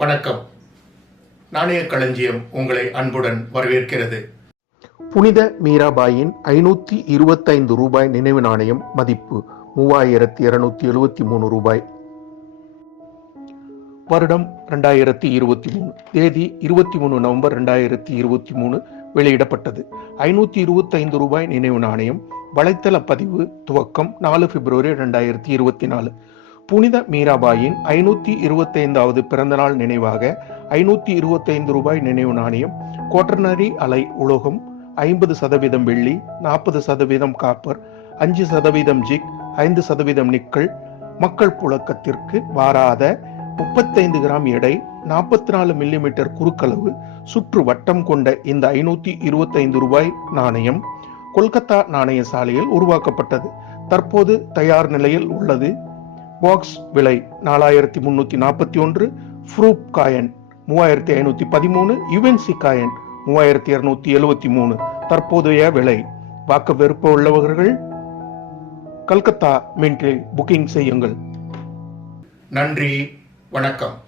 வணக்கம். நாணய களஞ்சியம் உங்களை அன்புடன் வரவேற்கிறது. புனித மீராபாயின் ஐநூற்றி இருபத்தைந்து ரூபாய் நினைவு நாணயம் மதிப்பு மூவாயிரத்தி இருநூத்தி எழுபத்தி மூணு ரூபாய். வருடம் ரெண்டாயிரத்தி இருபத்தி மூணு தேதி இருபத்தி மூணு நவம்பர் ரெண்டாயிரத்தி இருபத்தி மூணு வெளியிடப்பட்டது. ஐநூற்றி இருபத்தைந்து ரூபாய் நினைவு நாணயம் வலைத்தள பதிவு துவக்கம் நாலு பிப்ரவரி ரெண்டாயிரத்தி இருபத்தி நாலு. புனித மீராபாயின் ஐநூற்றி இருபத்தைந்தாவது பிறந்தநாள் நினைவாக ஐநூற்றி இருபத்தைந்து ரூபாய் நினைவு நாணயம் கோட்டர்னரி அலை உலோகம் ஐம்பது சதவீதம் வெள்ளி நாற்பது சதவீதம் காப்பர் அஞ்சு சதவீதம் ஜிக் ஐந்து சதவீதம் நிக்கல் மக்கள் புழக்கத்திற்கு வாராத முப்பத்தைந்து கிராம் எடை நாற்பத்தி நாலு மில்லிமீட்டர் குறுக்களவு சுற்று வட்டம் கொண்ட இந்த ஐநூத்தி இருபத்தைந்து ரூபாய் நாணயம் கொல்கத்தா நாணய சாலையில் உருவாக்கப்பட்டது. தற்போது தயார் நிலையில் உள்ளது. பாக்ஸ் விலை நாலாயிரத்தி முன்னூத்தி நாற்பத்தி ஒன்று ஃப்ரூப் காயன் மூவாயிரத்தி ஐநூத்தி பதிமூணு யுவென்சி காயன் மூவாயிரத்தி இருநூத்தி எழுவத்தி மூணு. தற்போதைய விலை வாக்க விருப்பம் உள்ளவர்கள் கல்கத்தா மின்ட்டில் புக்கிங் செய்யுங்கள். நன்றி வணக்கம்.